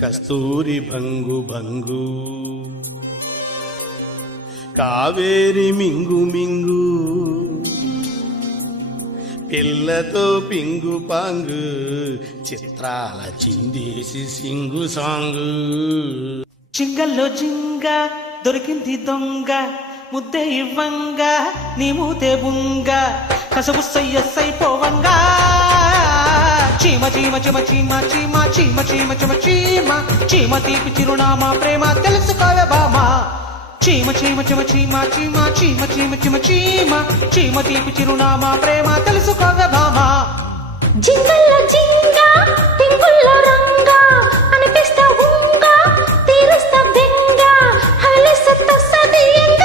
కస్తూరి భంగు భంగు కావేరి మింగు మింగు పిల్లతో పింగు పాంగు చిత్రాల చిందేసి సింగు సాంగు. చింగల్లో జింగ దొరికింది దొంగ ముద్దే ఇవ్వంగా నీ మూతే బుంగ కసబుస్సయ్యస్సైపోవంగా చీమ చీమ చీమ చీమ చీమ చీమ చీమ చీమ చీమ చీమ తీపి చిరునామా ప్రేమ తెలుసుకోవే బామా చీమ చీమ చీమ చీమ చీమ చీమ చీమ చీమ చీమ చీమ తీపి చిరునామా ప్రేమ తెలుసుకోవే బామా. జింగల్లో జింగ టింగుల్లో రంగ అనిపిస్తా ఉంగ తీరుస్తా బెంగ హలిసత్త సదియంగ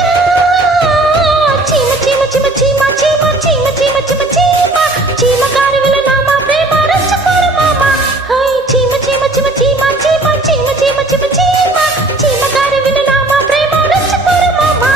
చీమ చీమ చీమ చీమ చీమ చీమ చీమ చీమ చీమ చీమ గారివిల నామా ప్రేమ రచ్చకోర మామా హై చీమ చీమ చీమ చీమ చీమ చీమ చీమ చీమ చీమ చీమ గారివిల నామా ప్రేమ రచ్చకోర మామా.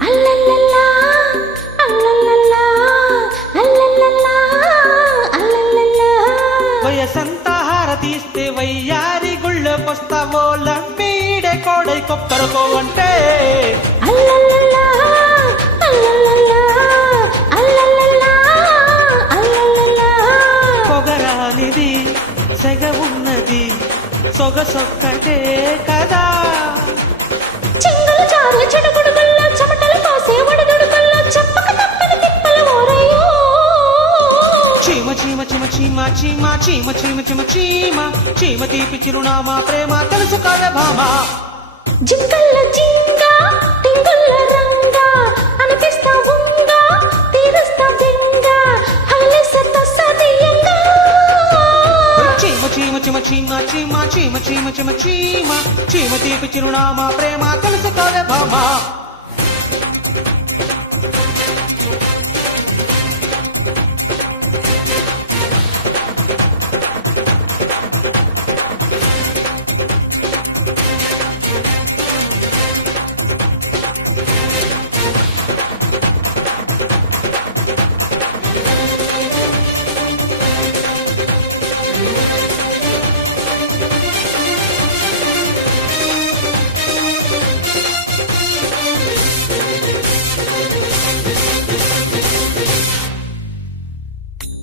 అల్లల్లల్లా అల్లల్లల్లా అల్లల్లల్లా అల్లల్లల్లా వయసంతా హారతీస్తే వయ్యారి గుళ్ళకొస్తావో లంబీడే కోడై కొక్కరుకో అంటే అల్లల్లల్లా అల్లల్లల్లా అల్లల్లల్లా అల్లల్లల్లా పొగరానిది సెగ ఉన్నది సొగసొక్కటే కదా చింగలు చారుల చెడుగుడుగుల్లో చెమటలు పోసే ఒడిదుడుకుల్లో చెప్పక తప్పని తిప్పల ఓరయ్యో చీమ చీమ చీమ చీమ చీమ చీమ చీమ చీమ చీమ చీమ తీపి చిరునామా ప్రేమ తెలుసుకోవే భామా. జింగల్ల జింగ టింగుల్ల రంగ అనిపిస్తా ఉంగ తీరుస్తా బెంగ హలిసత్త సదియంగ చీమ చీమ చీమ చీమ చీమ చీమ చీమ చీమ చీమ చీమ తీపి చిరునామా ప్రేమ తెలుసుకోవే భామా.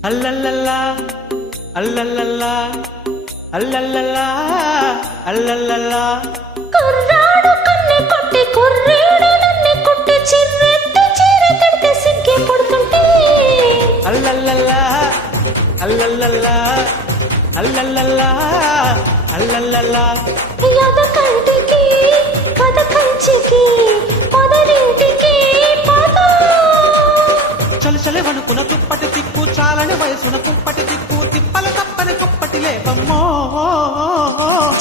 అల్లల్లల్లా అల్లల్లల్లా అల్లల్లల్లా అల్లల్లల్లా కుర్రాడు కన్నె కొట్టి కుర్రేడు నన్ను కొట్టి చిర్రెత్తి చీర కడితే సిగ్గే పడుతుంటే అల్లల్లల్లా అల్లల్లల్లా అల్లల్లల్లా అల్లల్లల్లా యద కంటికి కథ కంచికి పదరింటికి పద చలి చలి వణుకున దుప్పటి తిక్కు చాలని వయసున కుప్పటి తిక్కు తిప్పల తప్పని కుప్పటి లేపమ్మో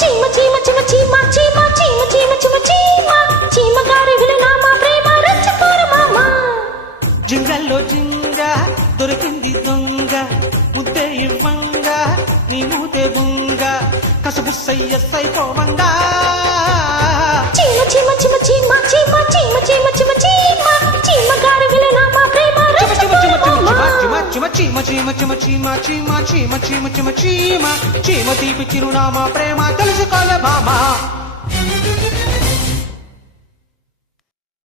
చీమ చీమ చీమ చీమ చీమ చీమ చీమ చీమ చీమ చీమ గారి విలనామా ప్రేమ రచ్చకోర మామా. జింగల్లో జింగ దొరికింది దొంగ ముద్దే ఇవ్వంగా నీ మూతే బుంగ కసబుస్సయ్యస్సైపోవంగా చీమ చీమ చీమ చీమ చీమ చీమ చీమ చీమ చీమ చీమ గారి విలనామా ప్రేమ రచ్చకోర మామా. చీమ చీమ చీమ చీమ చీమ చీమ చీమ చీమ చీమ చీమ చీమ తీపి చిరునామా ప్రేమ తెలుసుకోలే బామా.